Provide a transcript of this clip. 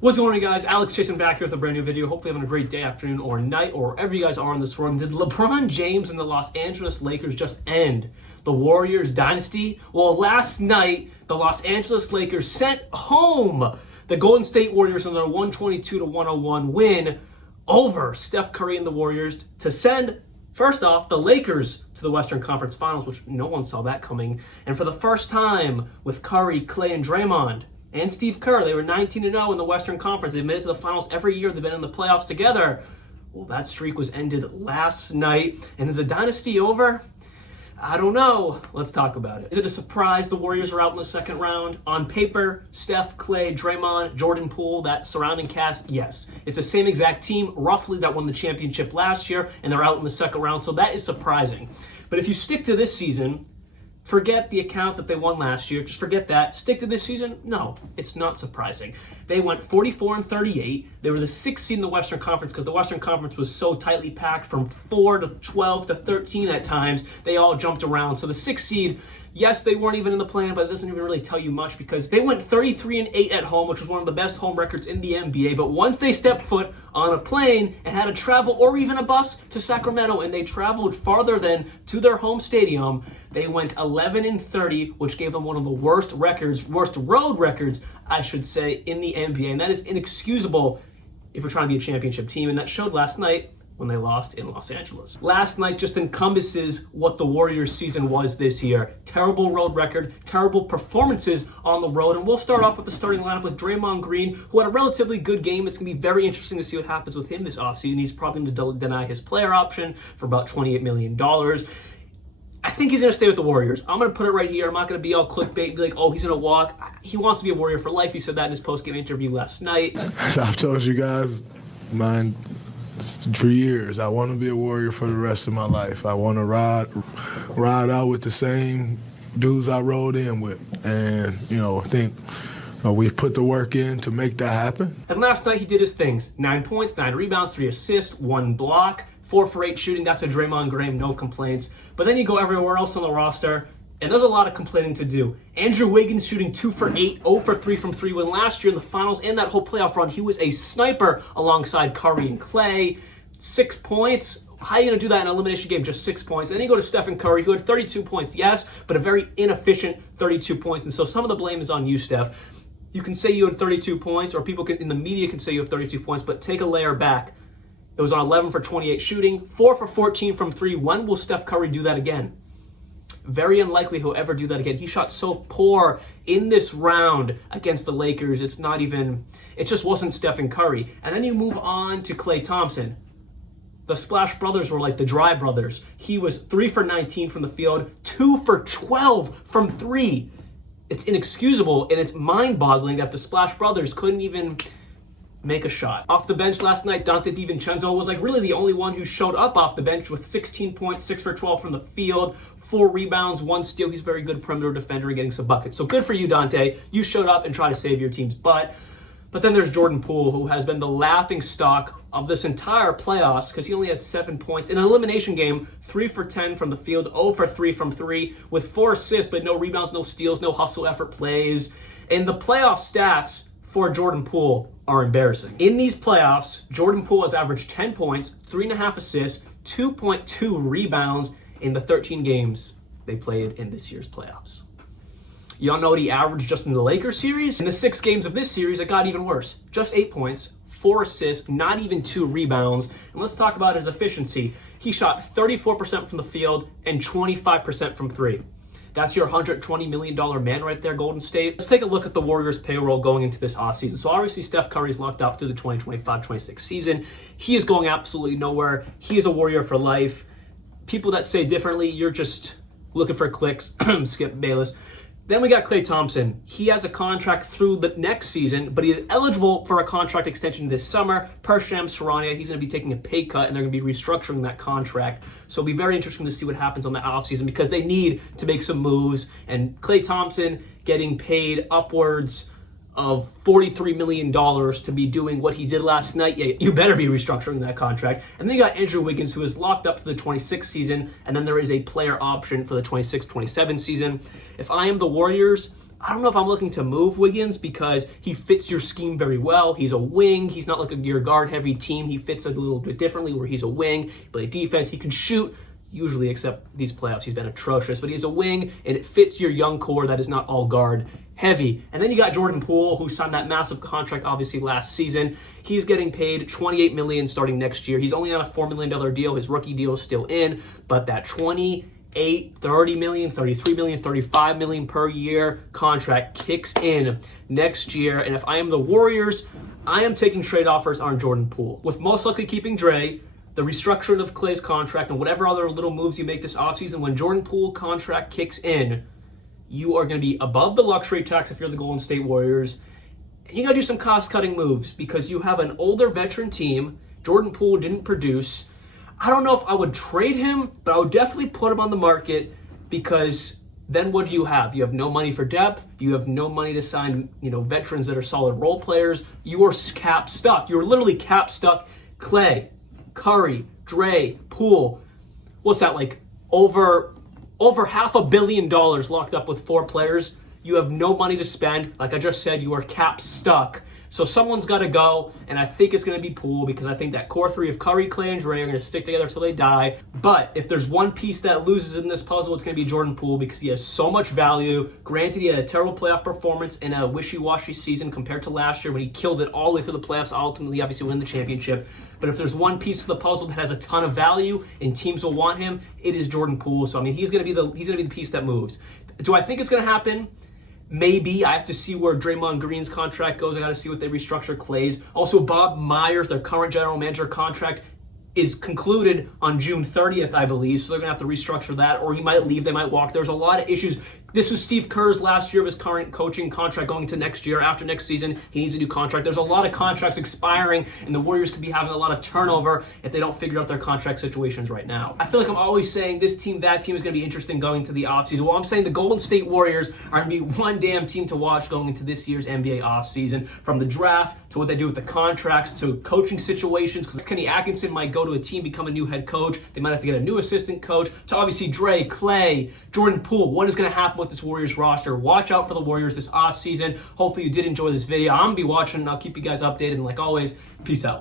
What's going on, guys? Alex Jason back here with a brand new video. Hopefully having a great day, afternoon, or night, or wherever you guys are in this world. Did LeBron James and the Los Angeles Lakers just end the Warriors dynasty? Well, last night, the Los Angeles Lakers sent home the Golden State Warriors in their 122-101 win over Steph Curry and the Warriors to send, first off, the Lakers to the Western Conference Finals, which no one saw that coming. And for the first time with Curry, Klay, and Draymond, and Steve Kerr, they were 19-0 in the Western Conference. They've made it to the finals every year. They've been in the playoffs together. Well, that streak was ended last night. And is the dynasty over? I don't know. Let's talk about it. Is it a surprise the Warriors are out in the second round? On paper, Steph, Klay, Draymond, Jordan Poole, that surrounding cast, yes. It's the same exact team, roughly, that won the championship last year, and they're out in the second round, so that is surprising. But if you stick to this season, forget the account that they won last year. Just forget that. Stick to this season? No, it's not surprising. They went 44-38. They were the 6th seed in the Western Conference because the Western Conference was so tightly packed from 4 to 12 to 13 at times. They all jumped around. So the 6th seed, yes, they weren't even in the plan, but it doesn't even really tell you much because they went 33-8 at home, which was one of the best home records in the NBA. But once they stepped foot on a plane and had to travel, or even a bus, to Sacramento, and they traveled farther than to their home stadium, they went 11-30, which gave them one of the worst road records, I should say, in the NBA. And that is inexcusable if you're trying to be a championship team. And that showed last night when they lost in Los Angeles. Last night just encompasses what the Warriors season was this year. Terrible road record, terrible performances on the road. And we'll start off with the starting lineup with Draymond Green, who had a relatively good game. It's going to be very interesting to see what happens with him this offseason. He's probably going to deny his player option for about $28 million. I think he's going to stay with the Warriors. I'm going to put it right here. I'm not going to be all clickbait, be like, oh, he's going to walk. He wants to be a Warrior for life. He said that in his post-game interview last night. As I've told you guys, for years, I want to be a Warrior for the rest of my life. I want to ride out with the same dudes I rode in with. And, I think we've put the work in to make that happen. And last night he did his things. 9 points, 9 rebounds, 3 assists, 1 block, 4 for 8 shooting. That's a Draymond Graham, no complaints. But then you go everywhere else on the roster, and there's a lot of complaining to do. Andrew Wiggins shooting 2 for 8, 0 for 3 from 3, when last year in the finals and that whole playoff run, he was a sniper alongside Curry and Klay. 6 points. How are you going to do that in an elimination game? Just 6 points. And then you go to Stephen Curry, who had 32 points, yes, but a very inefficient 32 points. And so some of the blame is on you, Steph. You can say you had 32 points, or people in the media can say you have 32 points, but take a layer back. It was on 11 for 28 shooting, 4 for 14 from 3. When will Steph Curry do that again? Very unlikely he'll ever do that again. He shot so poor in this round against the Lakers. It just wasn't Stephen Curry. And then you move on to Klay Thompson. The Splash Brothers were like the Dry Brothers. He was 3 for 19 from the field, 2 for 12 from 3. It's inexcusable, and it's mind-boggling that the Splash Brothers couldn't even make a shot. Off the bench last night, Dante DiVincenzo was really the only one who showed up off the bench with 16 points, 6 for 12 from the field, 4 rebounds, 1 steal. He's a very good perimeter defender and getting some buckets. So good for you, Dante. You showed up and tried to save your team's butt. But then there's Jordan Poole, who has been the laughing stock of this entire playoffs because he only had 7 points. In an elimination game, 3 for 10 from the field, 0 for 3 from 3, with 4 assists, but no rebounds, no steals, no hustle effort plays. And the playoff stats for Jordan Poole are embarrassing. In these playoffs, Jordan Poole has averaged 10 points, 3.5 assists, 2.2 rebounds in the 13 games they played in this year's playoffs. Y'all know what he averaged just in the Lakers series? In the 6 games of this series, it got even worse. Just 8 points, 4 assists, not even 2 rebounds. And let's talk about his efficiency. He shot 34% from the field and 25% from 3. That's your $120 million man right there, Golden State. Let's take a look at the Warriors' payroll going into this offseason. So obviously Steph Curry's locked up through the 2025-26 season. He is going absolutely nowhere. He is a Warrior for life. People that say differently, you're just looking for clicks. Skip Bayless. Then we got Klay Thompson. He has a contract through the next season, but he is eligible for a contract extension this summer. Per Shams Charania, he's going to be taking a pay cut, and they're going to be restructuring that contract. So it'll be very interesting to see what happens on the offseason because they need to make some moves. And Klay Thompson getting paid upwards of $43 million to be doing what he did last night, yeah, you better be restructuring that contract. And then you got Andrew Wiggins, who is locked up for the 26th season, and then there is a player option for the 26-27 season. If I am the Warriors, I don't know if I'm looking to move Wiggins because he fits your scheme very well. He's a wing. He's not like your guard-heavy team. He fits a little bit differently where he's a wing. He plays defense. He can shoot. Usually, except these playoffs, he's been atrocious. But he's a wing, and it fits your young core that is not all guard heavy. And then you got Jordan Poole, who signed that massive contract, obviously, last season. He's getting paid $28 million starting next year. He's only on a $4 million deal. His rookie deal is still in, but that $28, $30 million, $33 million, $35 million per year contract kicks in next year. And if I am the Warriors, I am taking trade offers on Jordan Poole, with most likely keeping Dre, the restructuring of Clay's contract, and whatever other little moves you make this offseason. When Jordan Poole contract kicks in, you are going to be above the luxury tax if you're the Golden State Warriors. And you got to do some cost-cutting moves because you have an older veteran team. Jordan Poole didn't produce. I don't know if I would trade him, but I would definitely put him on the market because then what do you have? You have no money for depth. You have no money to sign, veterans that are solid role players. You are cap stuck. You're literally cap stuck. Clay, Curry, Dre, Poole. What's that, like over $500 million locked up with 4 players? You have no money to spend. Like I just said, you are cap stuck. So someone's got to go, and I think it's going to be Poole because I think that core 3 of Curry, Clay, and Dre are going to stick together until they die. But if there's one piece that loses in this puzzle, it's going to be Jordan Poole because he has so much value. Granted, he had a terrible playoff performance in a wishy-washy season compared to last year when he killed it all the way through the playoffs, ultimately obviously win the championship. But if there's one piece of the puzzle that has a ton of value and teams will want him, it is Jordan Poole. So I mean, he's going to be the piece that moves. Do I think it's going to happen? Maybe. I have to see where Draymond Green's contract goes. I got to see what they restructure Clay's. Also, Bob Myers, their current general manager contract, is concluded on June 30th, I believe. So they're going to have to restructure that, or he might leave, they might walk. There's a lot of issues. This is Steve Kerr's last year of his current coaching contract going into next year. After next season, he needs a new contract. There's a lot of contracts expiring, and the Warriors could be having a lot of turnover if they don't figure out their contract situations right now. I feel like I'm always saying this team, that team is going to be interesting going into the offseason. Well, I'm saying the Golden State Warriors are going to be one damn team to watch going into this year's NBA offseason. From the draft to what they do with the contracts to coaching situations, because Kenny Atkinson might go to a team, become a new head coach. They might have to get a new assistant coach. To obviously Dre, Clay, Jordan Poole. What is going to happen with this Warriors roster? Watch out for the Warriors this offseason. Hopefully you did enjoy this video. I'm going to be watching and I'll keep you guys updated. And like always, peace out.